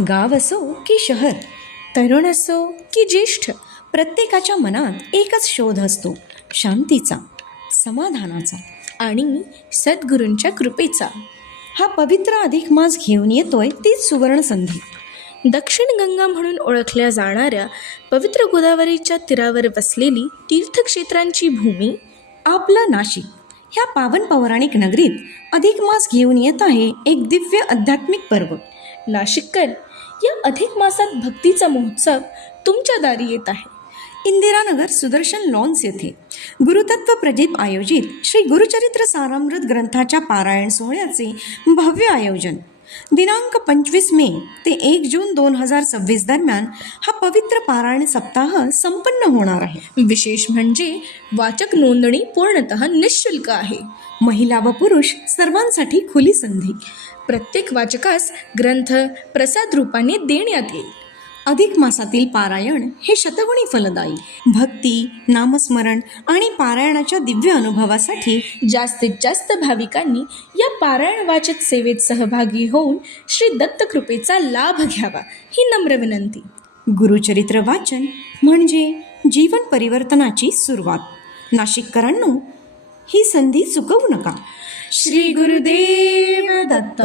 गाव असो की शहर, तरुण असो की ज्येष्ठ, प्रत्येकाच्या मनात एकच शोध असतो, शांतीचा, समाधानाचा. आणि सद्गुरूंच्या कृपेचा. हा पवित्र अधिक मास घेऊन येतोय तीच सुवर्ण संधी. दक्षिण गंगा म्हणून ओळखल्या जाणाऱ्या पवित्र गोदावरीच्या तीरावर वसलेली तीर्थक्षेत्रांची भूमी आपलं नाशिक ह्या पावन पौराणिक नगरीत अधिक मास घेऊन येत आहे एक दिव्य आध्यात्मिक पर्व. नाशिककर, या अधिक मासात भक्तीचा महोत्सव तुमच्या दारी येत आहे. इंदिरानगर सुदर्शन लॉन्स येथे गुरुतत्व प्रदीप आयोजित श्री गुरुचरित्र सारामृत ग्रंथाच्या पारायण सोहळ्याचे भव्य आयोजन. दिनांक 25 मे ते 1 जून 2026 दरम्यान हा पवित्र पारायण सप्ताह संपन्न होणार आहे. विशेष म्हणजे वाचक नोंदणी पूर्णतः निःशुल्क आहे. महिला व पुरुष सर्वांसाठी खुली संधी. प्रत्येक वाचकास ग्रंथ प्रसाद रूपाने देण्यात येईल. अधिक मासातील पारायण हे शतगुणी फलदायी. भक्ती, नामस्मरण आणि पारायणाच्या दिव्य अनुभवासाठी जास्तीत जास्त भाविकांनी या पारायण वाचक सेवेत सहभागी होऊन श्री दत्तकृपेचा लाभ घ्यावा ही नम्र विनंती. गुरुचरित्र वाचन म्हणजे जीवन परिवर्तनाची सुरुवात. नाशिककरांनो, ही संधी चुकवू नका. श्री गुरुदेव दत्त.